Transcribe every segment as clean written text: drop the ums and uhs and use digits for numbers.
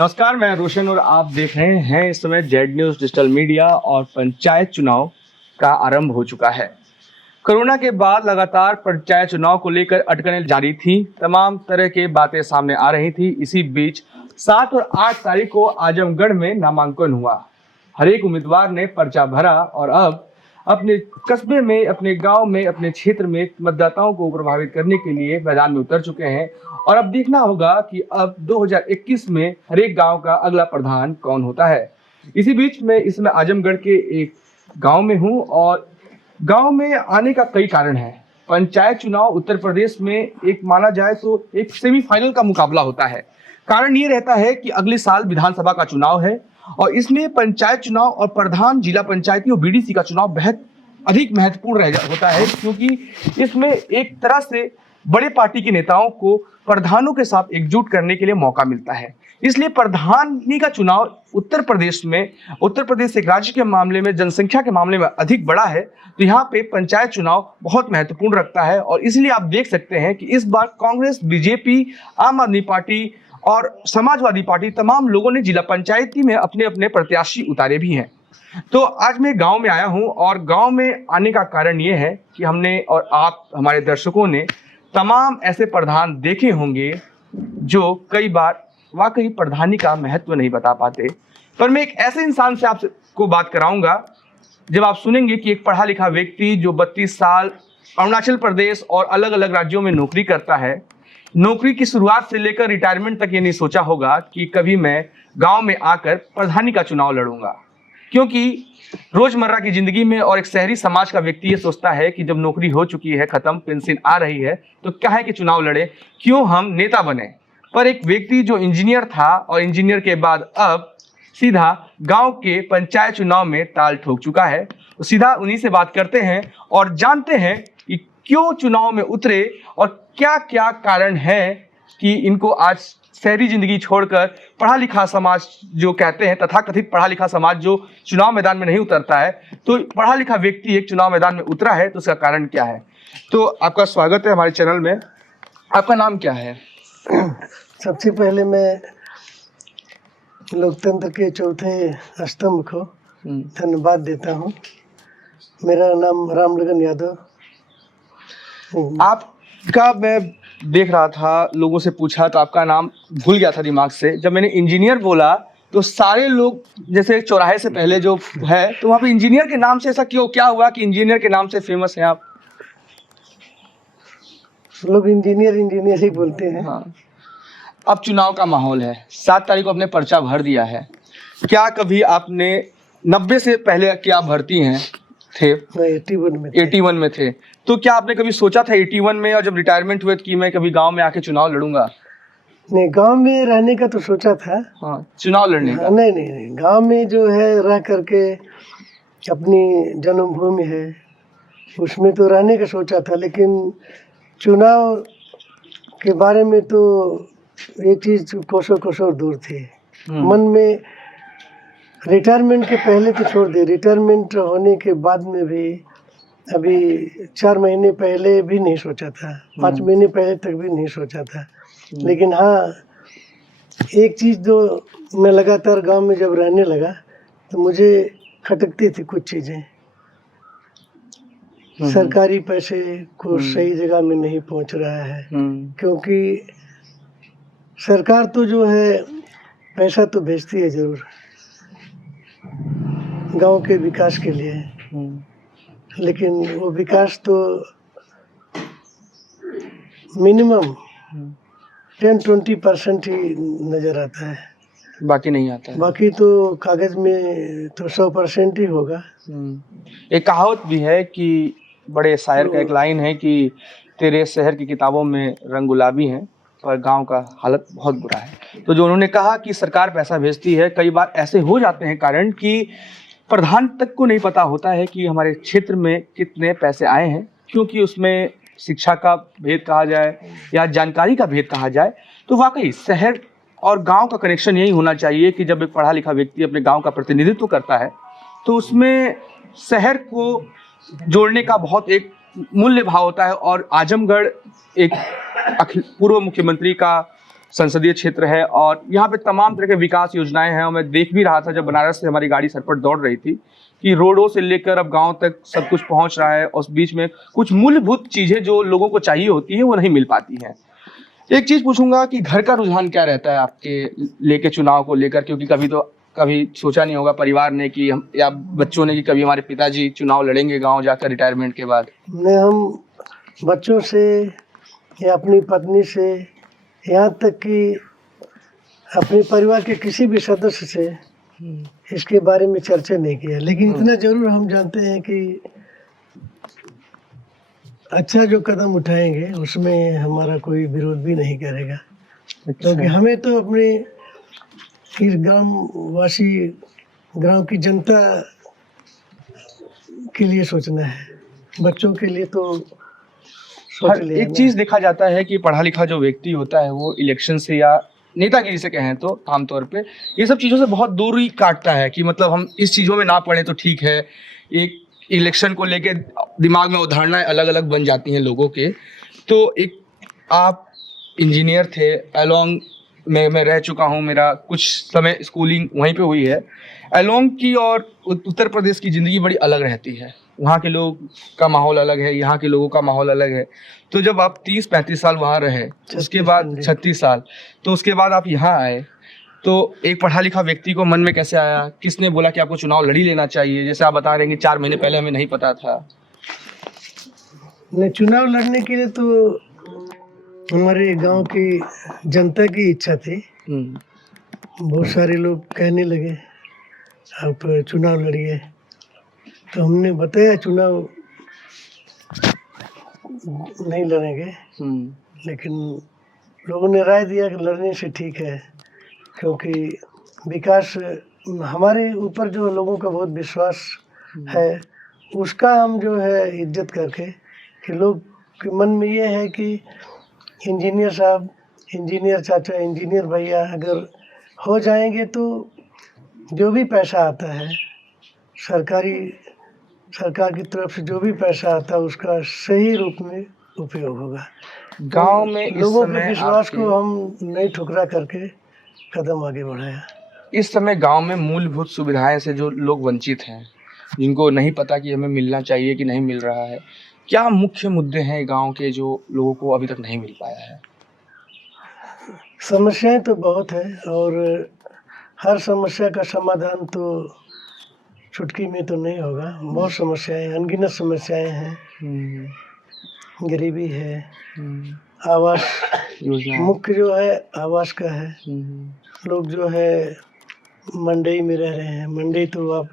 नमस्कार, मैं रोशन और आप देख रहे हैं इस समय जेड न्यूज डिजिटल मीडिया। और पंचायत चुनाव का आरंभ हो चुका है। कोरोना के बाद लगातार पंचायत चुनाव को लेकर अटकलें जारी थी, तमाम तरह की बातें सामने आ रही थी। इसी बीच 7 और 8 तारीख को आजमगढ़ में नामांकन हुआ। हर एक उम्मीदवार ने पर्चा भरा और अब अपने कस्बे में, अपने गांव में, अपने क्षेत्र में मतदाताओं को प्रभावित करने के लिए मैदान में उतर चुके हैं। और अब देखना होगा कि अब 2021 में हर एक गांव का अगला प्रधान कौन होता है। इसी बीच मैं इसमें आजमगढ़ के एक गांव में हूं और गांव में आने का कई कारण है। पंचायत चुनाव उत्तर प्रदेश में एक माना जाए तो एक सेमीफाइनल का मुकाबला होता है। कारण ये रहता है कि अगले साल विधानसभा का चुनाव है और इसलिए पंचायत चुनाव और प्रधान जिला पंचायती और बीडीसी का चुनाव बेहद अधिक महत्वपूर्ण होता है, क्योंकि इसमें एक तरह से बड़े पार्टी के नेताओं को प्रधानों के साथ एकजुट करने के लिए मौका मिलता है। इसलिए प्रधानी का चुनाव उत्तर प्रदेश एक राज्य के मामले में, जनसंख्या के मामले में अधिक बड़ा है, तो यहाँ पे पंचायत चुनाव बहुत महत्वपूर्ण रखता है। और इसलिए आप देख सकते हैं कि इस बार कांग्रेस, बीजेपी, आम आदमी पार्टी और समाजवादी पार्टी, तमाम लोगों ने जिला पंचायती में अपने अपने प्रत्याशी उतारे भी हैं। तो आज मैं गांव में आया हूं और गांव में आने का कारण ये है कि हमने और आप, हमारे दर्शकों ने तमाम ऐसे प्रधान देखे होंगे जो कई बार वाकई प्रधानी का महत्व नहीं बता पाते। पर मैं एक ऐसे इंसान से आपको बात कराऊंगा, जब आप सुनेंगे कि एक पढ़ा लिखा व्यक्ति जो 32 साल अरुणाचल प्रदेश और अलग अलग राज्यों में नौकरी करता है, नौकरी की शुरुआत से लेकर रिटायरमेंट तक ये नहीं सोचा होगा कि कभी मैं गांव में आकर प्रधानी का चुनाव लड़ूंगा। क्योंकि रोजमर्रा की जिंदगी में और एक शहरी समाज का व्यक्ति ये सोचता है कि जब नौकरी हो चुकी है, खत्म, पेंशन आ रही है, तो क्या है कि चुनाव लड़े, क्यों हम नेता बने। पर एक व्यक्ति जो इंजीनियर था और इंजीनियर के बाद अब सीधा गांव के पंचायत चुनाव में ताल ठोक चुका है, तो सीधा उन्हीं से बात करते हैं और जानते हैं कि क्यों चुनाव में उतरे और क्या क्या कारण है कि इनको आज शहरी जिंदगी छोड़कर पढ़ा लिखा समाज जो कहते हैं, तथाकथित पढ़ा लिखा समाज जो चुनाव मैदान में नहीं उतरता है, तो पढ़ा लिखा व्यक्ति एक चुनाव मैदान में उतरा है, तो उसका कारण क्या है। तो आपका स्वागत है हमारे चैनल में। आपका नाम क्या है? सबसे पहले मैं लोकतंत्र के चौथे स्तंभ को धन्यवाद देता हूँ। मेरा नाम रामलगन यादव। आपका मैं देख रहा था, लोगों से पूछा तो आपका नाम भूल गया था दिमाग से। जब मैंने इंजीनियर बोला तो सारे लोग, जैसे चौराहे से पहले जो है, तो वहाँ पे इंजीनियर के नाम से ऐसा क्यों, क्या हुआ कि इंजीनियर के नाम से फेमस हैं आप? लोग इंजीनियर ही बोलते हैं। हाँ। अब चुनाव का माहौल है, 7 तारीख को आपने पर्चा भर दिया है। क्या कभी आपने 90 से पहले क्या भर्ती हैं थे? 81 में थे। तो क्या आपने कभी सोचा था 81 में, और जब रिटायरमेंट हुए, कि मैं कभी गांव में आके चुनाव लड़ूंगा? नहीं, गांव में रहने का तो सोचा था। हाँ, चुनाव लड़ने का? नहीं, गांव में जो है रह करके अपनी जन्मभूमि है, उसमें तो रहने का सोचा था। लेकिन चुनाव के बारे में तो ये चीज़ कोसों दूर थी मन में। रिटायरमेंट के पहले तो छोड़ दे, रिटायरमेंट होने के बाद में भी अभी 4 महीने पहले भी नहीं सोचा था, 5 महीने पहले तक भी नहीं सोचा था। लेकिन हाँ, एक चीज़ जो मैं लगातार गांव में जब रहने लगा तो मुझे खटकती थी कुछ चीज़ें। सरकारी पैसे को सही जगह में नहीं पहुंच रहा है, क्योंकि सरकार तो जो है पैसा तो भेजती है जरूर गांव के विकास के लिए, लेकिन वो विकास तो मिनिमम 10-20% ही नज़र आता है, बाकी नहीं आता है। बाकी तो कागज में तो 100% ही होगा। एक कहावत भी है कि बड़े शायर का एक लाइन है कि तेरे शहर की किताबों में रंग गुलाबी हैं, पर गांव का हालत बहुत बुरा है। तो जो उन्होंने कहा कि सरकार पैसा भेजती है, कई बार ऐसे हो जाते हैं कारण कि प्रधान तक को नहीं पता होता है कि हमारे क्षेत्र में कितने पैसे आए हैं, क्योंकि उसमें शिक्षा का भेद कहा जाए या जानकारी का भेद कहा जाए, तो वाकई शहर और गांव का कनेक्शन यही होना चाहिए कि जब एक पढ़ा लिखा व्यक्ति अपने गांव का प्रतिनिधित्व करता है, तो उसमें शहर को जोड़ने का बहुत एक मूल्य भाव होता है। और आजमगढ़ एक पूर्व मुख्यमंत्री का संसदीय क्षेत्र है और यहाँ पे तमाम तरह के विकास योजनाएं हैं। और मैं देख भी रहा था जब बनारस से हमारी गाड़ी सरपट दौड़ रही थी कि रोडों से लेकर अब गांव तक सब कुछ पहुंच रहा है और उस बीच में कुछ मूलभूत चीजें जो लोगों को चाहिए होती है वो नहीं मिल पाती हैं। एक चीज पूछूंगा कि घर का रुझान क्या रहता है आपके लेके चुनाव को लेकर, क्योंकि कभी सोचा नहीं होगा परिवार ने कि हम या बच्चों ने कि कभी हमारे पिताजी चुनाव लड़ेंगे गांव जाकर रिटायरमेंट के बाद। नहीं, हम बच्चों से या अपनी पत्नी से, यहाँ तक कि अपने परिवार के किसी भी सदस्य से इसके बारे में चर्चा नहीं किया, लेकिन इतना जरूर हम जानते हैं कि अच्छा जो कदम उठाएंगे उसमें हमारा कोई विरोध भी नहीं करेगा, क्योंकि हमें तो अपने इस ग्रामवासी, गांव की जनता के लिए सोचना है, बच्चों के लिए तो सोच हर लिया एक ना। चीज देखा जाता है कि पढ़ा लिखा जो व्यक्ति होता है वो इलेक्शन से या नेतागिरी से कहें तो आमतौर पे ये सब चीज़ों से बहुत दूरी काटता है कि मतलब हम इस चीज़ों में ना पढ़े तो ठीक है। एक इलेक्शन को लेके दिमाग में उदाहरणाएं अलग अलग बन जाती हैं लोगों के। तो एक आप इंजीनियर थे, एलोंग में मैं रह चुका हूँ, मेरा कुछ समय स्कूलिंग वहीं पे हुई है। एलोंग की और उत्तर प्रदेश की ज़िंदगी बड़ी अलग रहती है। वहाँ के लोग का माहौल अलग है, यहाँ के लोगों का माहौल अलग है। तो जब आप 30-35 साल वहाँ रहे, उसके बाद 36 साल, तो उसके बाद आप यहाँ आए, तो एक पढ़ा लिखा व्यक्ति को मन में कैसे आया, किसने बोला कि आपको चुनाव लड़ ही लेना चाहिए? जैसे आप बता रहे हैं कि 4 महीने पहले हमें नहीं पता था। नहीं, चुनाव लड़ने के लिए तो हमारे गांव की जनता की इच्छा थी। बहुत सारे लोग कहने लगे आप चुनाव लड़िए, तो हमने बताया चुनाव नहीं लड़ेंगे, लेकिन लोगों ने राय दिया कि लड़ने से ठीक है, क्योंकि विकास हमारे ऊपर जो लोगों का बहुत विश्वास है उसका हम जो है इज्जत करके कि लोग के मन में ये है कि इंजीनियर साहब, इंजीनियर चाचा, इंजीनियर भैया अगर हो जाएंगे तो जो भी पैसा आता है सरकार की तरफ से जो भी पैसा आता है उसका सही रूप में उपयोग होगा। गांव में इस लोगों के समय विश्वास को हम नहीं ठुकरा करके कदम आगे बढ़ाया। इस समय गांव में मूलभूत सुविधाएं से जो लोग वंचित हैं, जिनको नहीं पता कि हमें मिलना चाहिए कि नहीं मिल रहा है, क्या मुख्य मुद्दे हैं गांव के जो लोगों को अभी तक नहीं मिल पाया है? समस्याएं तो बहुत है और हर समस्या का समाधान तो चुटकी में तो नहीं होगा। बहुत समस्याएं, अनगिनत समस्याएं हैं। गरीबी है, आवास योजना मुख्य जो है आवास का है। लोग जो है मंडी में रह रहे हैं। मंडी तो आप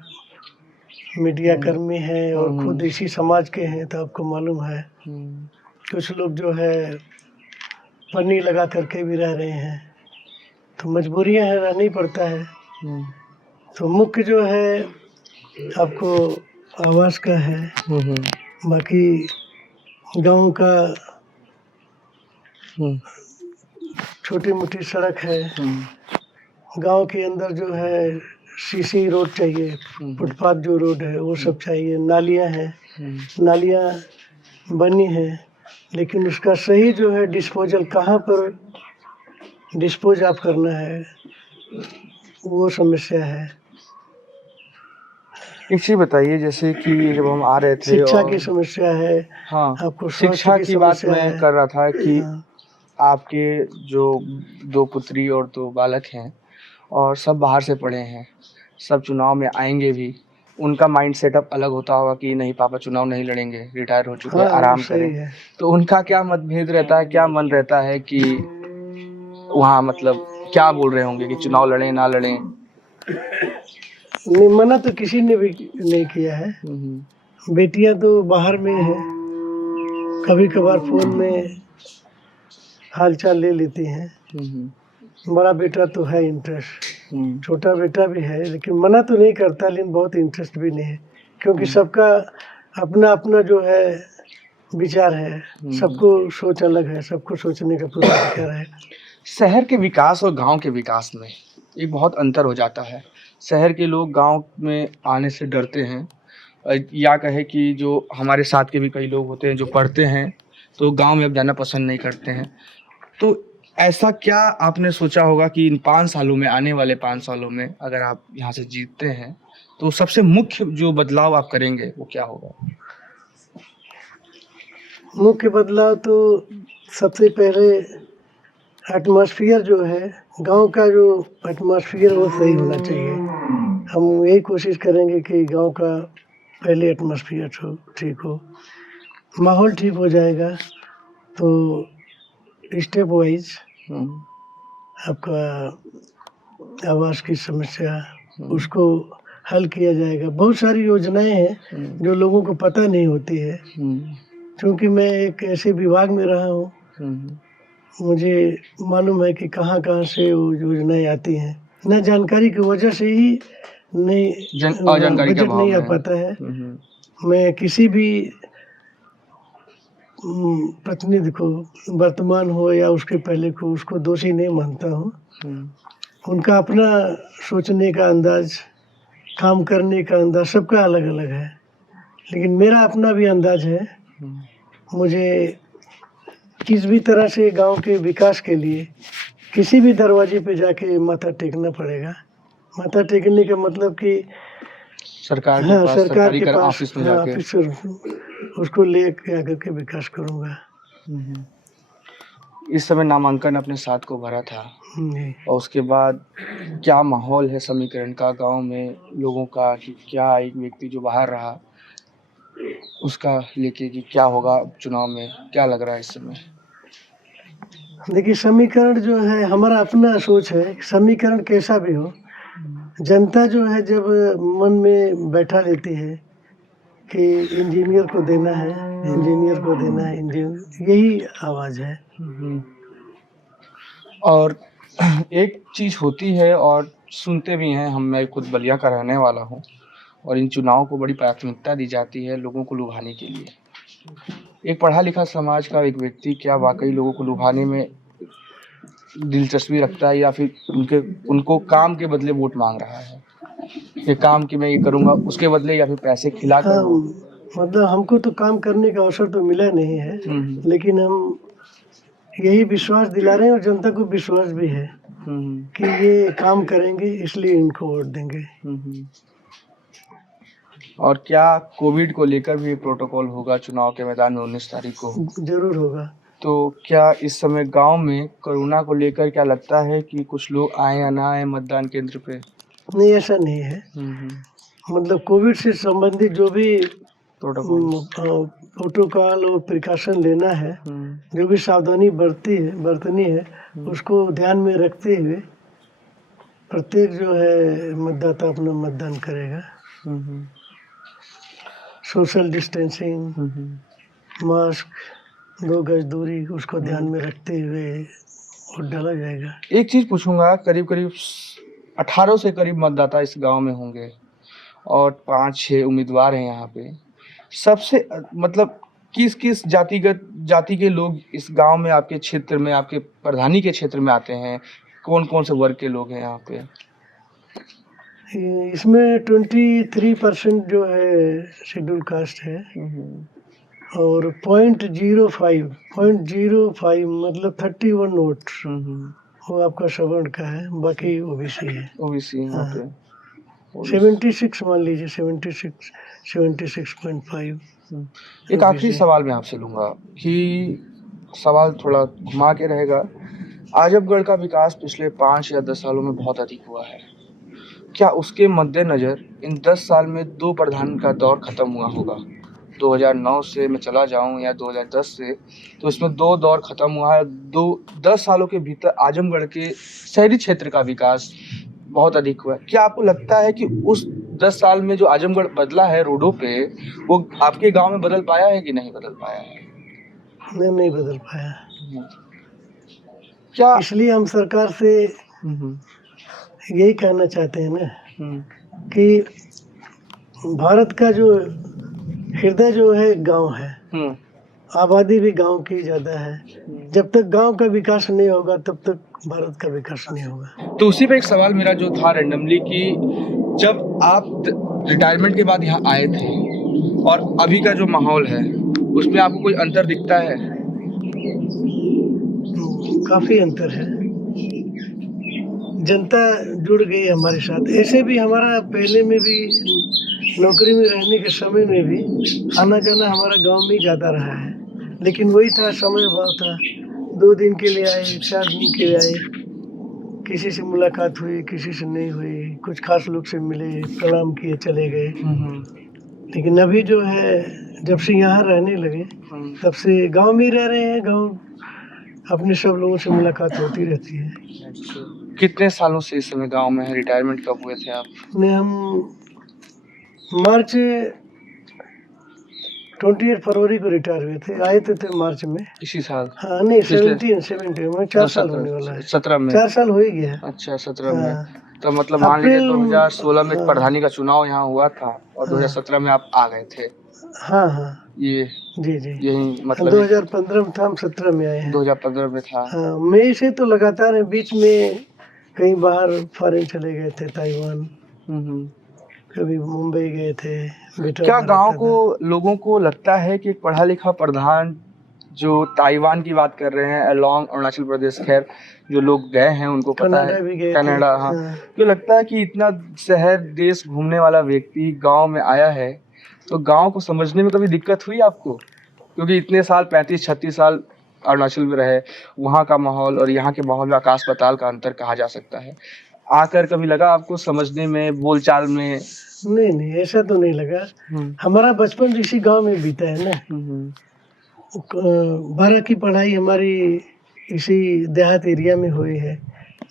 मीडिया कर्मी हैं और खुद इसी समाज के हैं तो आपको मालूम है। कुछ लोग जो है पन्नी लगा करके भी रह रहे हैं, तो मजबूरियां हैं, रहना ही पड़ता है। तो मुख्य जो है आपको आवास का है। बाकी गांव का छोटी मोटी सड़क है। गांव के अंदर जो है सीसी रोड चाहिए, फुटपाथ जो रोड है वो सब चाहिए। नालियां हैं, नालियां बनी हैं, लेकिन उसका सही जो है डिस्पोजल कहाँ पर डिस्पोज आप करना है वो समस्या है। एक चीज बताइए, जैसे कि जब हम आ रहे थे शिक्षा की समस्या है। हाँ, आपको शिक्षा की बात मैं कर रहा था कि हाँ। आपके जो 2 पुत्री और 2 बालक हैं और सब बाहर से पढ़े हैं, सब चुनाव में आएंगे भी, उनका माइंड सेटअप अलग होता होगा कि नहीं पापा चुनाव नहीं लड़ेंगे, रिटायर हो चुके हैं, आराम करें। तो उनका क्या मतभेद रहता है, क्या मन रहता है कि वहाँ मतलब क्या बोल रहे होंगे कि चुनाव लड़ें ना लड़ें? नहीं, मना तो किसी ने भी नहीं किया है। बेटियां तो बाहर में हैं, कभी कभार फोन में हालचाल ले लेती हैं। बड़ा बेटा तो है इंटरेस्ट, छोटा बेटा भी है, लेकिन मना तो नहीं करता, लेकिन बहुत इंटरेस्ट भी नहीं है, क्योंकि सबका अपना अपना जो है विचार है। सबको सोच अलग है, सबको सोचने का पूरा अधिकार है। शहर के विकास और गांव के विकास में एक बहुत अंतर हो जाता है। शहर के लोग गांव में आने से डरते हैं, या कहे कि जो हमारे साथ के भी कई लोग होते हैं जो पढ़ते हैं तो गांव में अब जाना पसंद नहीं करते हैं। तो ऐसा क्या आपने सोचा होगा कि इन 5 सालों में, आने वाले 5 सालों में अगर आप यहाँ से जीतते हैं तो सबसे मुख्य जो बदलाव आप करेंगे वो क्या होगा? मुख्य बदलाव तो सबसे पहले एटमॉस्फेयर जो है, गांव का जो एटमॉस्फेयर वो सही होना चाहिए। हम यही कोशिश करेंगे कि गांव का पहले एटमॉस्फेयर ठीक हो, माहौल ठीक हो जाएगा तो स्टेप वाइज आपका आवास की समस्या उसको हल किया जाएगा। बहुत सारी योजनाएं हैं जो लोगों को पता नहीं होती है। क्योंकि मैं एक ऐसे विभाग में रहा हूँ, मुझे मालूम है कि कहाँ कहाँ से वो योजनाएं आती हैं। न जानकारी की वजह से ही अजानकारी के बजट अभाव नहीं आ में। पाता है। मैं किसी भी प्रतिनिधि को, वर्तमान हो या उसके पहले को, उसको दोषी नहीं मानता हूँ। उनका अपना सोचने का अंदाज, काम करने का अंदाज सबका अलग अलग है, लेकिन मेरा अपना भी अंदाज है। मुझे किस भी तरह से गांव के विकास के लिए किसी भी दरवाजे पे जाके माथा टेकना पड़ेगा। माथा टेकने का मतलब कि सरकार के हाँ, पास, सरकार के पास, ऑफिस में हाँ, जाके। ऑफिसर उसको ले आकर के विकास करूँगा। इस समय नामांकन अपने साथ को भरा था जी। और उसके बाद क्या माहौल है समीकरण का गांव में लोगों का, कि क्या एक व्यक्ति जो बाहर रहा उसका लेके कि क्या होगा चुनाव में, क्या लग रहा है इस समय? देखिए, समीकरण जो है हमारा अपना सोच है। समीकरण कैसा भी हो, जनता जो है जब मन में बैठा लेती है कि इंजीनियर को देना है, इंजीनियर को देना है, इंजीनियर, यही आवाज़ है। और एक चीज़ होती है और सुनते भी हैं, मैं खुद बलिया का रहने वाला हूँ और इन चुनाव को बड़ी प्राथमिकता दी जाती है लोगों को लुभाने के लिए। एक पढ़ा लिखा समाज का एक व्यक्ति क्या वाकई लोगों को लुभाने में दिलचस्पी रखता है या फिर उनको काम के बदले वोट मांग रहा है? ये काम कि मैं ये करूँगा उसके बदले, या फिर पैसे खिलाकर हाँ, वो? मतलब हमको तो काम करने का अवसर तो मिला नहीं है, लेकिन हम यही विश्वास दिला रहे हैं और जनता को विश्वास भी है कि ये काम करेंगे, इसलिए इनको वोट देंगे। और क्या कोविड को लेकर भी प्रोटोकॉल होगा चुनाव के मैदान में 19 तारीख को? जरूर होगा। तो क्या इस समय गांव में कोरोना को लेकर क्या लगता है कि कुछ लोग आए या ना आए मतदान केंद्र पे? नहीं, ऐसा नहीं है। मतलब कोविड से संबंधित जो भी प्रोटोकॉल और प्रिकॉशन लेना है, जो भी सावधानी बरतनी है, उसको ध्यान में रखते हुए प्रत्येक जो है मतदाता अपना मतदान करेगा। सोशल डिस्टेंसिंग, मास्क, 2 गज दूरी, उसको ध्यान में रखते हुए वोट डाला जाएगा। एक चीज़ पूछूंगा, करीब 1800 से करीब मतदाता इस गांव में होंगे और 5-6 उम्मीदवार हैं यहाँ पे। सबसे मतलब किस जाति के लोग इस गांव में, आपके क्षेत्र में, आपके प्रधानी के क्षेत्र में आते हैं? कौन से वर्ग के लोग हैं यहाँ पे? इसमें 23% जो है शेड्यूल कास्ट है और 0.05 मतलब 31 वोट वो आपका सवर्ण का है, बाकी ओबीसी है। ओबीसी यहाँ पे 76 मान लीजिए, 76.5। एक आखिरी सवाल मैं आपसे लूँगा कि सवाल थोड़ा घुमा के रहेगा। आजमगढ़ का विकास पिछले 5 या 10 सालों में बहुत अधिक हुआ है। क्या उसके मद्देनज़र इन 10 साल में 2 प्रधान का दौर खत्म हुआ होगा? 2009 से मैं चला जाऊं या 2010 से, तो इसमें 2 दौर खत्म हुआ है। 10 सालों के भीतर आजमगढ़ के शहरी क्षेत्र का विकास बहुत अधिक हुआ है। क्या आपको लगता है कि उस 10 साल में जो आजमगढ़ बदला है रोडों पे, वो आपके गांव में बदल पाया है कि नहीं बदल पाया है? नहीं बदल पाया। क्या इसलिए हम सरकार से यही कहना चाहते हैं ना कि भारत का जो हृदय जो है गांव है, आबादी भी गांव की ज़्यादा है। जब तक गांव का विकास नहीं होगा तब तक भारत का विकास नहीं होगा। तो उसी पे एक सवाल मेरा जो था रैंडमली कि जब आप रिटायरमेंट के बाद यहाँ आए थे और अभी का जो माहौल है उसमें आपको कोई अंतर दिखता है? काफ़ी अंतर है। जनता जुड़ गई है हमारे साथ। ऐसे भी हमारा पहले में भी नौकरी में रहने के समय में भी आना-जाना हमारा गाँव में ही ज़्यादा रहा है। लेकिन वही था, समय अभाव था। 2 दिन के लिए आए, 4 दिन के लिए आए, किसी से मुलाकात हुई, किसी से नहीं हुई, कुछ खास लोग से मिले, प्रणाम किए, चले गए। लेकिन अभी जो है, जब से यहाँ रहने लगे, तब से गाँव में ही रह रहे हैं। गाँव अपने सब लोगों से मुलाकात होती रहती है। अच्छा। कितने सालों से इस समय गाँव में हैं? रिटायरमेंट कब हुए थे आप? नहीं, हम मार्च 28 फरवरी को रिटायर हुए थे। आए थे मार्च में। इसी साल? हाँ, नहीं, पिछले 17 में 4 साल होने वाला है। 17 में? 4 साल हो ही गया है। अच्छा, 17 में। हाँ, तो मतलब मान लीजिए अप्रैल 2016 में हाँ, प्रधानी का चुनाव यहाँ हुआ था और हाँ, 2017 में आप आ गए थे। हाँ, हाँ, ये जी, जी। यही मतलब 2015 में था, हम 17 में आए हैं। 2015 में था। हाँ, मई से तो लगातार हैं, बीच में कहीं बाहर फॉरेन चले गए थे, ताइवान, कभी मुंबई गए थे, बेटा क्या वहाँ गाँव रहता को था। लोगों को लगता है कि एक पढ़ा लिखा प्रधान जो ताइवान की बात कर रहे हैं अलोंग अरुणाचल प्रदेश, खैर जो लोग गए हैं उनको पता है, कनाडा भी गए थे। कनाडा, हाँ, हाँ, क्यों लगता है कि इतना शहर देश घूमने वाला व्यक्ति गांव में आया है, तो गांव को समझने में कभी दिक्कत हुई आपको? क्योंकि इतने साल 35-36 साल अरुणाचल में रहे, वहाँ का माहौल और यहाँ के माहौल में आकाश पाताल का अंतर कहा जा सकता है। आकर कभी लगा आपको समझने में, बोलचाल में? नहीं, नहीं, ऐसा तो नहीं लगा। हमारा बचपन इसी गाँव में बीता है ना। 12 की पढ़ाई हमारी इसी देहात एरिया में हुई है।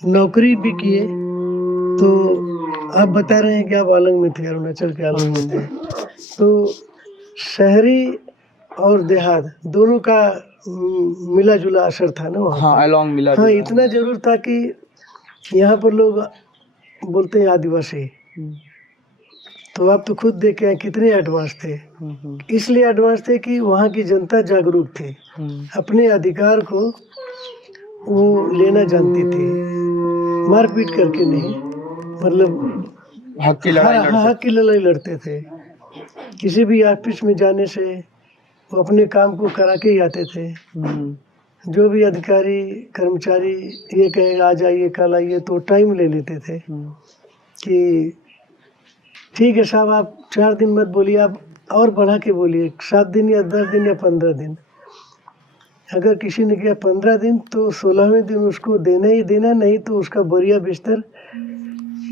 नौकरी भी किए, तो आप बता रहे हैं कि आप आलंग में थे, अरुणाचल के आलंग में थे। तो शहरी और देहात दोनों का मिला-जुला असर था ना वहाँ हाँ, पर। अलोंग मिला हाँ, जुला। इतना ज़रूर था कि यहाँ पर लोग बोलते हैं आदिवासी, तो आप तो खुद देखे हैं कितने एडवांस थे। इसलिए एडवांस थे कि वहाँ की जनता जागरूक थी, अपने अधिकार को वो लेना जानती थी, मारपीट करके नहीं, मतलब हक की लड़ाई लड़ हक की लड़ाई लड़ते थे। किसी भी ऑफिस में जाने से वो अपने काम को करा के ही आते थे। जो भी अधिकारी कर्मचारी ये कहेगा आ जाइए, कल आइए, तो टाइम ले लेते थे कि ठीक है साहब, आप 4 दिन मत बोलिए, आप और बढ़ा के बोलिए, 7 दिन या 10 दिन या 15 दिन। अगर किसी ने किया 15 दिन, तो 16वें दिन उसको देना ही देना, नहीं तो उसका बोरिया बिस्तर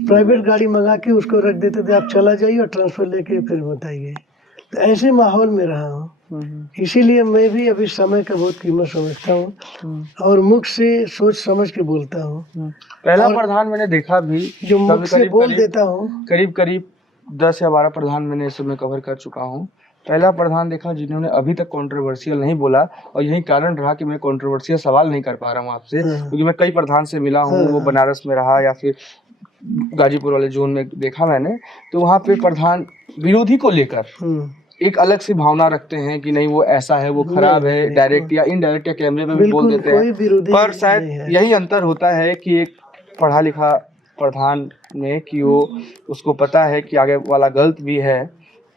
प्राइवेट गाड़ी मंगा के उसको रख देते थे, आप चला जाइए और ट्रांसफ़र लेके फिर बताइए। तो ऐसे माहौल में रहा हूँ। इसीलिए मैं भी अभी समय का बहुत कीमत समझता हूँ और मुख से सोच समझ के बोलता हूँ। पहला प्रधान मैंने देखा भी, जो मुख से बोल देता हूँ, करीब 10 या 12 प्रधान मैंने इस समय कवर कर चुका हूँ। पहला प्रधान देखा जिन्होंने अभी तक कंट्रोवर्शियल नहीं बोला, और यही कारण रहा कि मैं कंट्रोवर्शियल सवाल नहीं कर पा रहा हूँ आपसे, क्योंकि मैं कई प्रधान से मिला हूँ, वो बनारस में रहा या फिर गाजीपुर वाले जोन में देखा मैंने, तो वहाँ पे प्रधान विरोधी को लेकर एक अलग सी भावना रखते हैं कि नहीं वो ऐसा है, वो खराब है, डायरेक्ट या इनडायरेक्ट या कैमरे में भी बोल देते हैं। पर शायद यही अंतर होता है कि एक पढ़ा लिखा प्रधान में कि वो उसको पता है कि आगे वाला गलत भी है,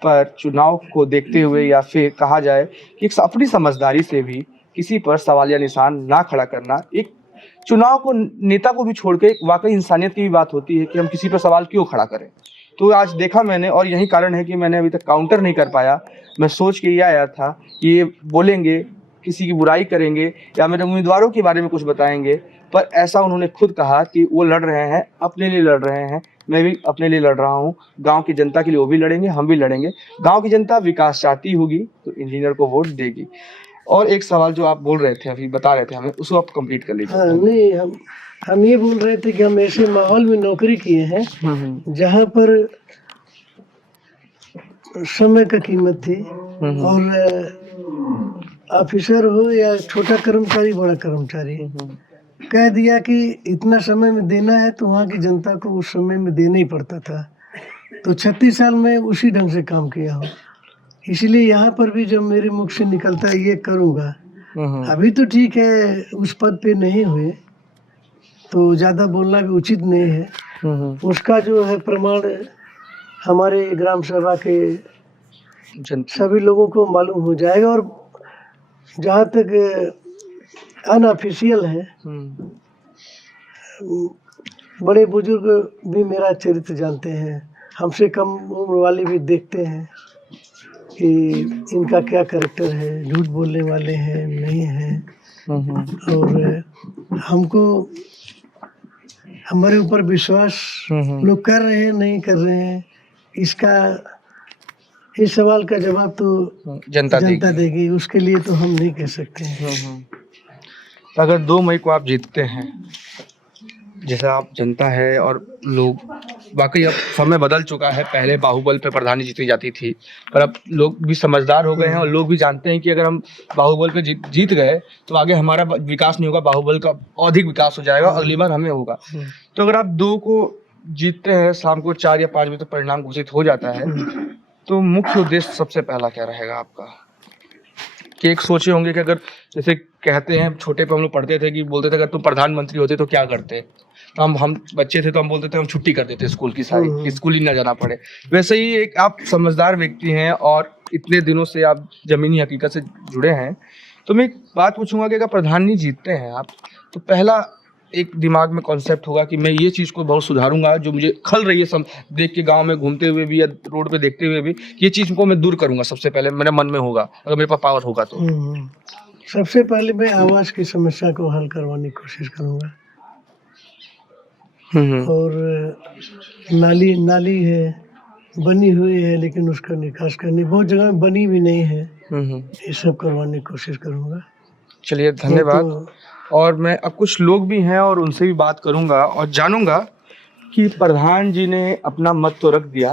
पर चुनाव को देखते हुए या फिर कहा जाए कि अपनी समझदारी से भी किसी पर सवालिया निशान ना खड़ा करना, एक चुनाव को नेता को भी छोड़ के एक वाकई इंसानियत की भी बात होती है कि हम किसी पर सवाल क्यों खड़ा करें। तो आज देखा मैंने, और यही कारण है कि मैंने अभी तक काउंटर नहीं कर पाया। मैं सोच के ये आया था कि ये बोलेंगे, किसी की बुराई करेंगे या मेरे उम्मीदवारों के बारे में कुछ बताएंगे, पर ऐसा उन्होंने खुद कहा कि वो लड़ रहे हैं, अपने लिए लड़ रहे हैं, मैं भी अपने लिए लड़ रहा हूँ, गांव की जनता के लिए वो भी लड़ेंगे, हम भी लड़ेंगे। गांव की जनता विकास चाहती होगी तो इंजीनियर को वोट देगी। और एक सवाल जो आप बोल रहे थे, अभी बता रहे थे हमें, उसको आप कंप्लीट कर लीजिए। हाँ, नहीं, हम ये बोल रहे थे कि हम ऐसे माहौल में नौकरी किए हैं जहाँ पर समय का कीमत थी, और ऑफिसर हो या छोटा कर्मचारी, बड़ा कर्मचारी, कह दिया कि इतना समय में देना है, तो वहाँ की जनता को उस समय में देना ही पड़ता था। तो 36 साल में उसी ढंग से काम किया हूँ, इसलिए यहाँ पर भी जब मेरे मुख से निकलता है ये करूँगा। अभी तो ठीक है, उस पद पे नहीं हुए तो ज़्यादा बोलना भी उचित नहीं है। उसका जो है प्रमाण हमारे ग्राम सभा के सभी लोगों को मालूम हो जाएगा। और जहाँ तक अनऑफिशियल है। बड़े बुजुर्ग भी मेरा चरित्र जानते हैं, हमसे कम उम्र वाले भी देखते हैं कि इनका क्या कैरेक्टर है, झूठ बोलने वाले हैं नहीं हैं। और हमको हमारे ऊपर विश्वास लोग कर रहे हैं नहीं कर रहे हैं, इसका इस सवाल का जवाब तो जनता देगी, उसके लिए तो हम नहीं कह सकते हैं। तो अगर 2 मई को आप जीतते हैं, जैसा आप जनता है और लोग, वाकई अब समय बदल चुका है, पहले बाहुबल पे प्रधानी जीती जाती थी, पर अब लोग भी समझदार हो गए हैं और लोग भी जानते हैं कि अगर हम बाहुबल पे जीत गए तो आगे हमारा विकास नहीं होगा, बाहुबल का अधिक विकास हो जाएगा, अगली बार हमें होगा। तो अगर आप 2 को जीतते हैं, शाम को 4 या 5 बजे तक परिणाम घोषित हो जाता है, तो मुख्य उद्देश्य सबसे पहला क्या रहेगा आपका? कि एक सोचे होंगे कि अगर जैसे कहते हैं, छोटे पे हम लोग पढ़ते थे कि बोलते थे अगर तुम प्रधानमंत्री होते तो क्या करते, तो हम बच्चे थे तो हम बोलते थे हम छुट्टी कर देते स्कूल की सारी, कि स्कूल ही ना जाना पड़े। वैसे ही एक आप समझदार व्यक्ति हैं और इतने दिनों से आप जमीनी हकीकत से जुड़े हैं, तो मैं एक बात पूछूंगा कि अगर प्रधानी जीतते हैं आप, तो पहला एक दिमाग में कॉन्सेप्ट होगा कि मैं ये चीज़ को बहुत सुधारूंगा जो मुझे खल रही है देख के, गांव में घूमते हुए भी या रोड पे देखते हुए भी, ये चीज़ को मैं दूर करूंगा, सबसे पहले मेरे मन में होगा अगर मेरे पास पावर होगा तो। सबसे पहले मैं आवास की समस्या को हल करवाने की कोशिश करूंगा। और नाली है, बनी हुई है लेकिन उसका निकास करनी, बहुत जगह बनी भी नहीं है, ये सब करवाने की कोशिश करूंगा। चलिए, धन्यवाद। और मैं अब कुछ लोग भी हैं और उनसे भी बात करूंगा और जानूंगा कि प्रधान जी ने अपना मत तो रख दिया,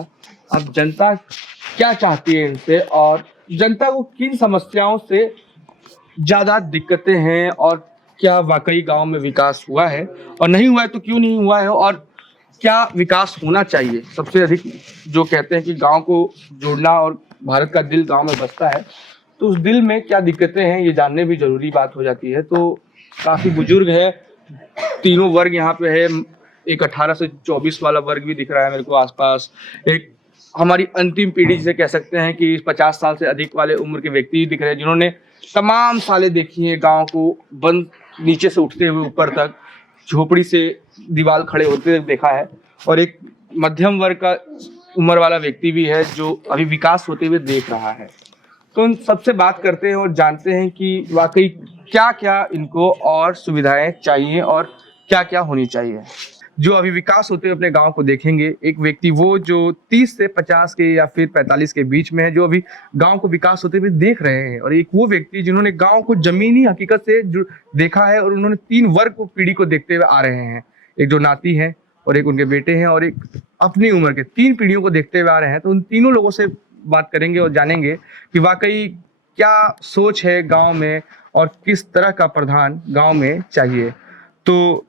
अब जनता क्या चाहती है इनसे और जनता को किन समस्याओं से ज़्यादा दिक्कतें हैं और क्या वाकई गांव में विकास हुआ है और नहीं हुआ है तो क्यों नहीं हुआ है और क्या विकास होना चाहिए। सबसे अधिक जो कहते हैं कि गांव को जोड़ना और भारत का दिल गांव में बसता है, तो उस दिल में क्या दिक्कतें हैं ये जानने भी जरूरी बात हो जाती है। तो काफ़ी बुजुर्ग है, तीनों वर्ग यहाँ पे है, एक 18 से 24 वाला वर्ग भी दिख रहा है मेरे को आसपास, एक हमारी अंतिम पीढ़ी जिसे कह सकते हैं कि 50 साल से अधिक वाले उम्र के व्यक्ति भी दिख रहे हैं जिन्होंने तमाम सालें देखी हैं गांव को बंद, नीचे से उठते हुए ऊपर तक, झोपड़ी से दीवार खड़े होते देखा है, और एक मध्यम वर्ग का उम्र वाला व्यक्ति भी है जो अभी विकास होते हुए देख रहा है। तो उन सबसे बात करते हैं और जानते हैं कि वाकई क्या क्या इनको और सुविधाएं चाहिए और क्या क्या होनी चाहिए। जो अभी विकास होते हुए अपने गांव को देखेंगे, एक व्यक्ति वो जो 30 से 50 के या फिर 45 के बीच में है, जो अभी गांव को विकास होते हुए देख रहे हैं, और एक वो व्यक्ति जिन्होंने गांव को जमीनी हकीकत से देखा है और उन्होंने 3 वर्ग को पीढ़ी को देखते हुए आ रहे हैं, एक जो नाती है और एक उनके बेटे हैं और एक अपनी उम्र के, 3 पीढ़ियों को देखते हुए आ रहे हैं। तो उन तीनों लोगों से बात करेंगे और जानेंगे कि वाकई क्या सोच है गांव में और किस तरह का प्रधान गांव में चाहिए। तो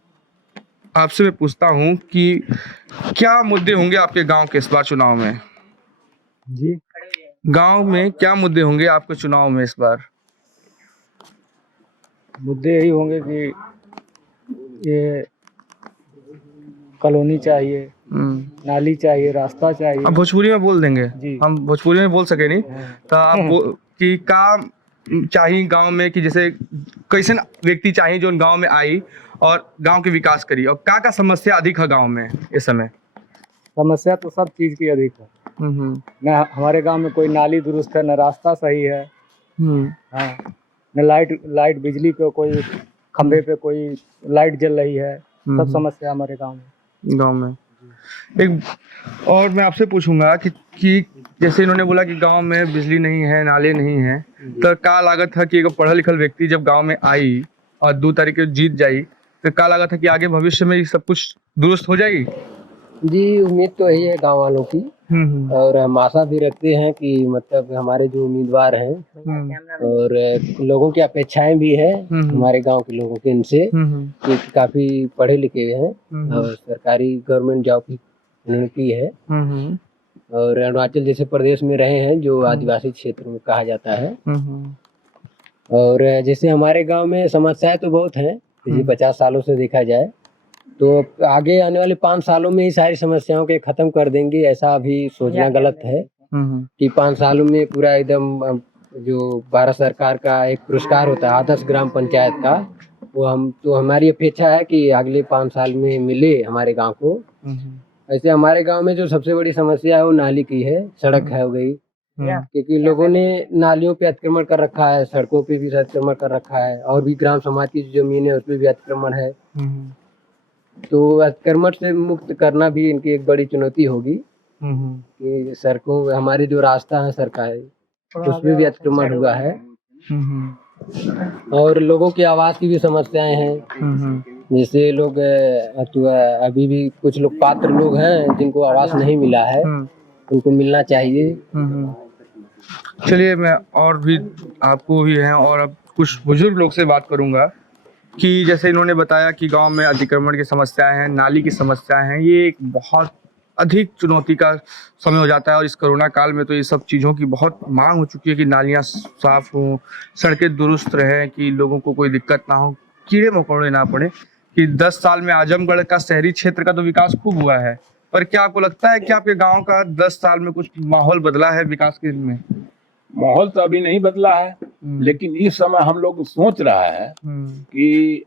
आपसे मैं पूछता हूं कि क्या मुद्दे होंगे आपके गांव के इस बार चुनाव में? जी, गांव में क्या मुद्दे होंगे आपके चुनाव में इस बार? मुद्दे यही होंगे कि ये कॉलोनी चाहिए, नाली चाहिए, रास्ता चाहिए। अब भोजपुरी में बोल देंगे जी। हम भोजपुरी में बोल सके नहीं, तो आप कि काम चाहिए गांव में, कि जैसे कैसे व्यक्ति चाहिए जो गांव में आई और गांव के विकास करी, और क्या समस्या अधिक है गांव में इस समय? समस्या तो सब चीज़ की अधिक है। न हमारे गांव में कोई नाली दुरुस्त है, न रास्ता सही है, हाँ, न लाइट बिजली पे कोई खंभे पे कोई लाइट जल रही है, सब समस्या हमारे गांव में। एक और मैं आपसे पूछूंगा कि जैसे इन्होंने बोला कि गांव में बिजली नहीं है, नाले नहीं है, तो क्या लागत है कि एक पढ़ा लिखा व्यक्ति जब गांव में आई और 2 तारीख को जीत जाई, तो क्या लागत है कि आगे भविष्य में ये सब कुछ दुरुस्त हो जाएगी? जी, उम्मीद तो यही है गांव वालों की, और हम आशा भी रखते हैं कि मतलब हमारे जो उम्मीदवार हैं और लोगों की अपेक्षाएं भी है हमारे गांव के लोगों के इनसे, कि काफी पढ़े लिखे हैं और सरकारी गवर्नमेंट जॉब की उन्होंने की है, और अरुणाचल जैसे प्रदेश में रहे हैं जो आदिवासी क्षेत्र में कहा जाता है। और जैसे हमारे गांव में समस्याएं तो बहुत हैं, पिछले 50 सालों से देखा जाए तो आगे आने वाले 5 सालों में ही सारी समस्याओं के खत्म कर देंगे, ऐसा अभी सोचना गलत है कि 5 सालों में पूरा एकदम, जो भारत सरकार का एक पुरस्कार होता है आदर्श ग्राम पंचायत का, वो हमारी अपेक्षा है कि अगले 5 साल में मिले हमारे गांव को। ऐसे हमारे गांव में जो सबसे बड़ी समस्या है वो नाली की है, सड़क है हो गई, क्योंकि लोगों ने नालियों पे अतिक्रमण कर रखा है, सड़कों पे भी अतिक्रमण कर रखा है, और भी ग्राम समाज की जो जमीन है उसमें भी अतिक्रमण है। तो अतिक्रमण से मुक्त करना भी इनकी एक बड़ी चुनौती होगी कि सड़कों, हमारे जो रास्ता है सरकारी, उसमें भी अतिक्रमण हुआ है। और लोगों की आवास की भी समस्याएं हैं, जैसे लोग अभी भी कुछ लोग पात्र लोग हैं जिनको आवास नहीं मिला है, उनको मिलना चाहिए। चलिए, मैं और भी आपको भी हैं और अब कुछ बुजुर्ग लोग से बात करूंगा कि जैसे इन्होंने बताया कि गांव में अतिक्रमण की समस्याएं हैं, नाली की समस्याएं हैं, ये एक बहुत अधिक चुनौती का समय हो जाता है। और इस कोरोना काल में तो ये सब चीज़ों की बहुत मांग हो चुकी है कि नालियाँ साफ़ हों, सड़कें दुरुस्त रहें, कि लोगों को कोई दिक्कत ना हो, कीड़े मकोड़े ना पड़े। कि 10 साल में आजमगढ़ का शहरी क्षेत्र का तो विकास खूब हुआ है, पर क्या आपको लगता है कि आपके गांव का 10 साल में कुछ माहौल बदला है विकास के में? माहौल तो अभी नहीं बदला है, लेकिन इस समय हम लोग सोच रहा है कि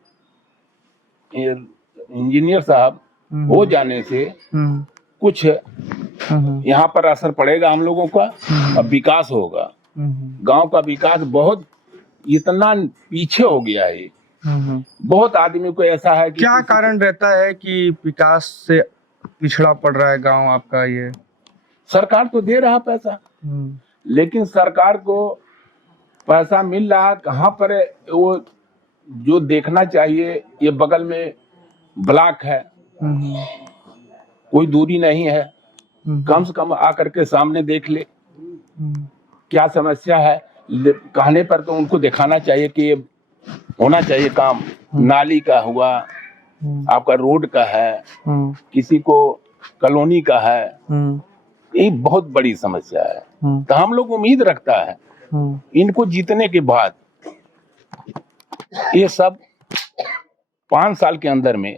इंजीनियर साहब हो जाने से कुछ यहाँ पर असर पड़ेगा हम लोगों का, और विकास होगा। गांव का विकास बहुत इतना पीछे हो गया है। बहुत आदमी को ऐसा है कि क्या कारण रहता है कि विकास से पिछड़ा पड़ रहा है गांव आपका? ये सरकार तो दे रहा पैसा, लेकिन सरकार को पैसा मिल रहा कहाँ पर है? वो जो देखना चाहिए, ये बगल में ब्लॉक है, कोई दूरी नहीं है, कम से कम आकर के सामने देख ले क्या समस्या है। कहने पर तो उनको दिखाना चाहिए कि ये होना चाहिए काम। नाली का हुआ, आपका रोड का है, किसी को कॉलोनी का है, ये बहुत बड़ी समस्या है। तो हम लोग उम्मीद रखता है इनको जीतने के बाद ये सब 5 साल के अंदर में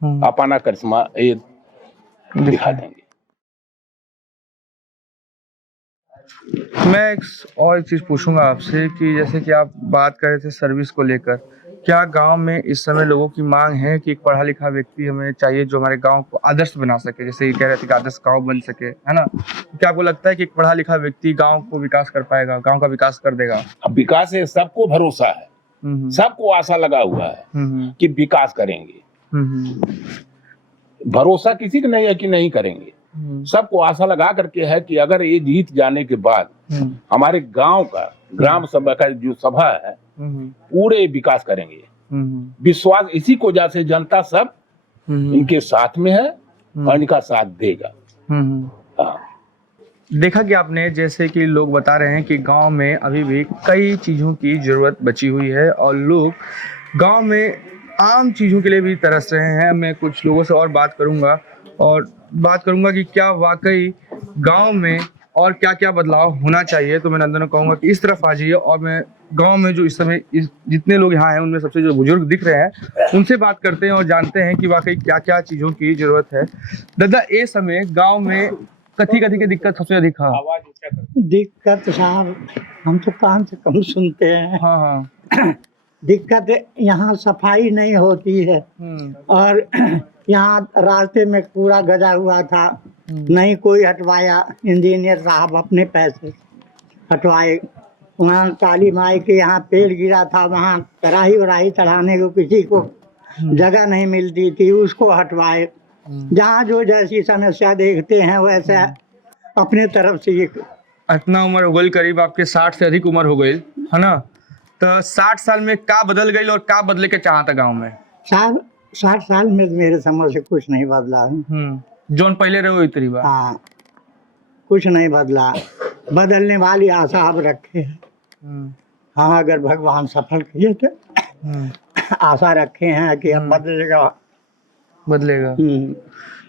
अपना करिश्मा ये दिखा देंगे। मैं एक और चीज़ पूछूंगा आपसे कि जैसे कि आप बात कर रहे थे सर्विस को लेकर, क्या गांव में इस समय लोगों की मांग है कि एक पढ़ा लिखा व्यक्ति हमें चाहिए जो हमारे गांव को आदर्श बना सके? जैसे ये कह रहे थे कि आदर्श गांव बन सके, है ना? क्या आपको लगता है कि एक पढ़ा लिखा व्यक्ति गांव को विकास कर पाएगा, गांव का विकास कर देगा? अब विकास है, सबको भरोसा है, सबको आशा लगा हुआ है कि विकास करेंगे। भरोसा किसी को नहीं है कि नहीं करेंगे, सबको आशा लगा करके है कि अगर ये जीत जाने के बाद हमारे गांव का ग्राम सभा का जो सभा है पूरे विकास करेंगे। विश्वास इसी को वजह से जनता सब इनके साथ में है और इनका साथ देगा। देखा कि आपने जैसे कि लोग बता रहे हैं कि गांव में अभी भी कई चीज़ों की ज़रूरत बची हुई है और लोग गांव में आम चीज़ों के लिए भी तरस रहे हैं। मैं कुछ लोगों से और बात करूंगा कि क्या वाकई गांव में और क्या क्या बदलाव होना चाहिए। तो मैं नंदन को कहूँगा कि इस तरफ आ जाइए और मैं गांव में जो इस समय जितने लोग यहाँ हैं उनमें सबसे जो बुजुर्ग दिख रहे हैं उनसे बात करते हैं और जानते हैं कि वाकई क्या क्या चीज़ों की ज़रूरत है। दादा, ये समय गाँव में कथी की दिक्कत सबसे अधिक है? दिक्कत साहब हम तो कान से कम सुनते हैं। हाँ। दिक्कत यहाँ सफाई नहीं होती है और यहाँ रास्ते में कूड़ा गजा हुआ था, नहीं कोई हटवाया। इंजीनियर साहब अपने पैसे हटवाए। वहाँ काली माई के यहाँ पेड़ गिरा था, वहाँ कढ़ाई वढ़ाई चढ़ाने को किसी को जगह नहीं मिलती थी, उसको हटवाए। जहाँ जो जैसी समस्या देखते हैं वैसे अपने तरफ से ये। इतना उम्र हो गई, करीब आपके 60 से अधिक उम्र हो गई है ना? तो 60 साल में क्या बदल गई और क्या बदले के चाहता गांव में? 60 साल में मेरे समझ से कुछ नहीं बदला है। जोन पहले रहे वही तरीका। हाँ, कुछ नहीं बदला। बदलने वाली आशा अब रखे हैं। हाँ, अगर भगवान सफल किए तो आशा रखे हैं कि अब बदलेगा।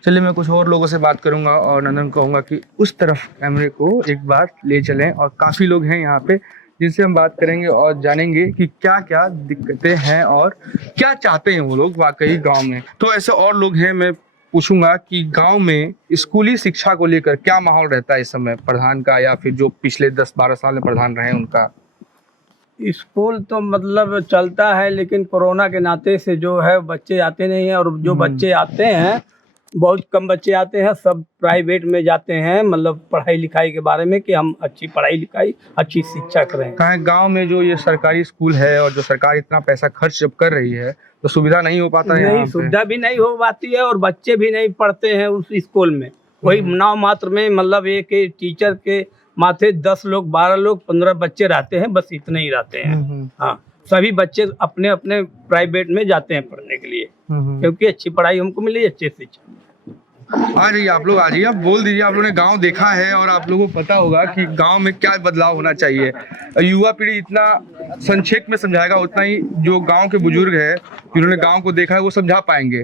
चलिए, मैं कुछ और लोगों से बात करूंगा और नंदन को कहूँगा कि उस तरफ कैमरे को एक बार ले चलें और काफ़ी लोग हैं यहाँ पे जिनसे हम बात करेंगे और जानेंगे कि क्या क्या दिक्कतें हैं और क्या चाहते हैं वो लोग वाकई गांव में। तो ऐसे और लोग हैं, मैं पूछूंगा कि गांव में स्कूली शिक्षा को लेकर क्या माहौल रहता है इस समय, प्रधान का या फिर जो पिछले 10-12 साल में प्रधान रहे उनका? स्कूल तो मतलब चलता है, लेकिन कोरोना के नाते से जो है बच्चे आते नहीं हैं, और जो बच्चे आते हैं बहुत कम बच्चे आते हैं, सब प्राइवेट में जाते हैं, मतलब पढ़ाई लिखाई के बारे में कि हम अच्छी पढ़ाई लिखाई अच्छी शिक्षा करें। कहाँ गांव में जो ये सरकारी स्कूल है और जो सरकार इतना पैसा खर्च जब कर रही है तो सुविधा नहीं हो पाता है यहाँ नहीं, पे? सुविधा भी नहीं हो पाती है और बच्चे भी नहीं पढ़ते हैं उस स्कूल में। वही नाम मात्र में, मतलब एक टीचर के माथे 10 लोग 12 लोग 15 बच्चे रहते हैं, बस इतने ही रहते हैं। हाँ, सभी बच्चे अपने अपने प्राइवेट में जाते हैं पढ़ने के लिए, क्योंकि अच्छी पढ़ाई हमको मिली, अच्छी शिक्षा। आ जाइए आप लोग, आ जाइए, आप बोल दीजिए। आप लोगों ने गांव देखा है और आप लोगों को पता होगा कि गांव में क्या बदलाव होना चाहिए। युवा पीढ़ी इतना संक्षेप में समझाएगा उतना ही जो गांव के बुजुर्ग हैं जिन्होंने गांव को देखा है वो समझा पाएंगे।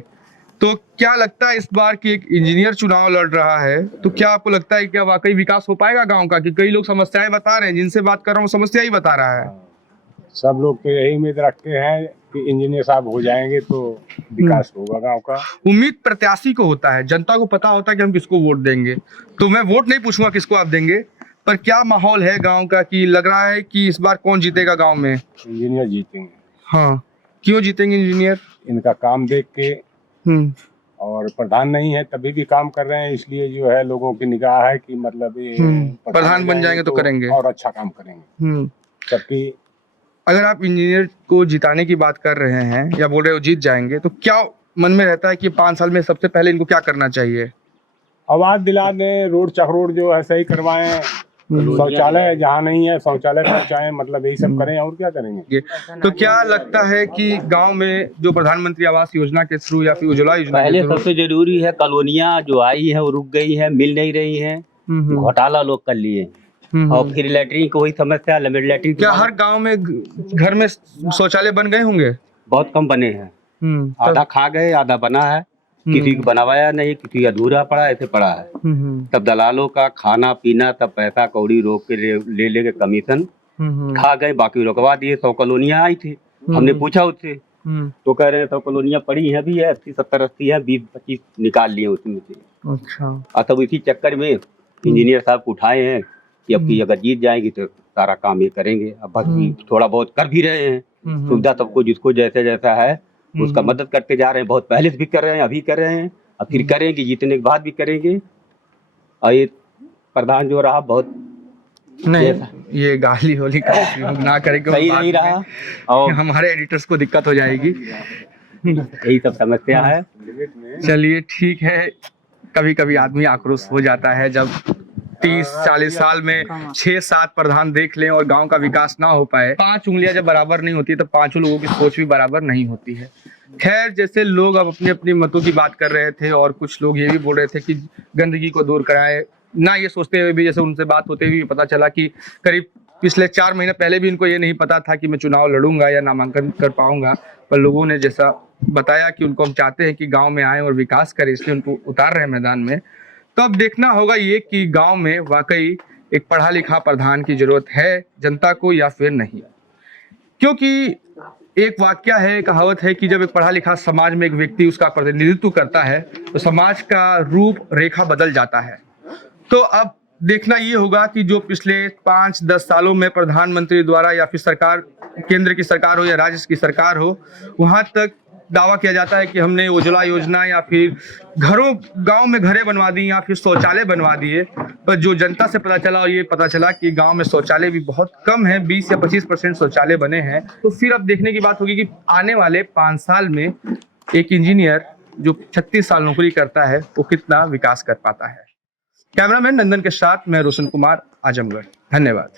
तो क्या लगता है इस बार की एक इंजीनियर चुनाव लड़ रहा है, तो क्या आपको लगता है क्या वाकई विकास हो पाएगा गाँव का? कि कई लोग समस्याएं बता रहे हैं, जिनसे बात कर रहा हूँ समस्या ही बता रहा है। सब लोग तो यही उम्मीद रखते हैं कि इंजीनियर साहब हो जाएंगे तो विकास होगा गांव का। उम्मीद प्रत्याशी को होता है, जनता को पता होता है कि हम किसको वोट देंगे। तो मैं वोट नहीं पूछूंगा किसको आप देंगे, पर क्या माहौल है गांव का कि लग रहा है कि इस बार कौन जीतेगा गांव में? इंजीनियर जीतेंगे। हाँ, क्यों जीतेंगे इंजीनियर? इनका काम देख के, और प्रधान नहीं है तभी भी काम कर रहे हैं, इसलिए जो है लोगों की निगाह है कि मतलब ये प्रधान बन जाएंगे तो करेंगे और अच्छा काम करेंगे। जबकि अगर आप इंजीनियर को जिताने की बात कर रहे हैं या बोल रहे हो जीत जाएंगे, तो क्या मन में रहता है कि 5 साल में सबसे पहले इनको क्या करना चाहिए? आवाज दिला दें, रोड चकरोड जो है सही करवाएं, शौचालय जहाँ नहीं है शौचालय पहुँचाएं, मतलब यही सब करें और क्या करेंगे। तो क्या लगता है कि गांव में जो प्रधानमंत्री आवास योजना के थ्रू या फिर उज्ज्वला योजना, पहले सबसे जरूरी है कॉलोनियाँ जो आई है वो रुक गई है, मिल नहीं रही है, घोटाला लोग कर लिए। और फिर लैट्रिन की वही समस्या, लैट्रिन। क्या हर गांव में घर में शौचालय बन गए होंगे? बहुत कम बने हैं, आधा खा गए, आधा बना है, किसी को बनवाया नहीं, किसी अधूरा पड़ा, ऐसे पड़ा है। तब दलालों का खाना पीना, तब पैसा कौड़ी रोक के ले लेके कमीशन खा गए, बाकी रुकवा दिए। 100 कॉलोनियाँ आई थी, हमने पूछा उससे तो कह रहे हैं 100 कॉलोनियाँ पड़ी हैं भी है, 80 70 80 है, 20 25 निकाल लिए उसमें से। अच्छा, और तब इसी चक्कर में इंजीनियर साहब को उठाए हैं कि अब की अगर जीत जाएंगी तो सारा काम ये करेंगे। अब बाकी थोड़ा बहुत कर भी रहे हैं, सुविधा सबको जिसको जैसे जैसा है उसका मदद करते जा रहे हैं। बहुत पहले से भी कर रहे हैं, अभी कर रहे हैं, अब फिर करेंगे, जीतने के बाद भी करेंगे। और ये प्रधान जो रहा बहुत नहीं, ये गाली होली का ना करेंगे, सही नहीं रहा और हमारे एडिटर्स को दिक्कत हो जाएगी। यही सब समस्या है। चलिए ठीक है, कभी कभी आदमी आक्रोश हो जाता है जब 30-40 साल में 6-7 प्रधान देख लें और गांव का विकास ना हो पाए। 5 उंगलियां जब बराबर नहीं होती तो 5 लोगों की सोच भी बराबर नहीं होती है। खैर, जैसे लोग अब अपनी अपनी मतों की बात कर रहे थे और कुछ लोग ये भी बोल रहे थे कि गंदगी को दूर कराए, ना ये सोचते हुए भी, जैसे उनसे बात होते हुए पता चला कि करीब पिछले 4 महीने पहले भी इनको ये नहीं पता था कि मैं चुनाव लड़ूंगा या नामांकन कर पाऊंगा, पर लोगों ने जैसा बताया कि उनको हम चाहते हैं कि गांव में आए और विकास करें, इसलिए उनको उतार रहे हैं मैदान में। तो अब देखना होगा ये कि गांव में वाकई एक पढ़ा लिखा प्रधान की जरूरत है जनता को या फिर नहीं। क्योंकि एक वाक्य है, कहावत है कि जब एक पढ़ा लिखा समाज में एक व्यक्ति उसका प्रतिनिधित्व करता है तो समाज का रूप रेखा बदल जाता है। तो अब देखना ये होगा कि जो पिछले 5-10 सालों में प्रधानमंत्री द्वारा या फिर सरकार, केंद्र की सरकार हो या राज्य की सरकार हो, वहां तक दावा किया जाता है कि हमने उज्ज्वला योजना या फिर घरों गांव में घरें बनवा दी या फिर शौचालय बनवा दिए, पर जो जनता से पता चला और ये पता चला कि गांव में शौचालय भी बहुत कम है, 20 या 25% शौचालय बने हैं। तो फिर अब देखने की बात होगी कि आने वाले 5 साल में एक इंजीनियर जो 36 साल नौकरी करता है वो कितना विकास कर पाता है। कैमरामैन नंदन के साथ मैं रोशन कुमार, आजमगढ़। धन्यवाद।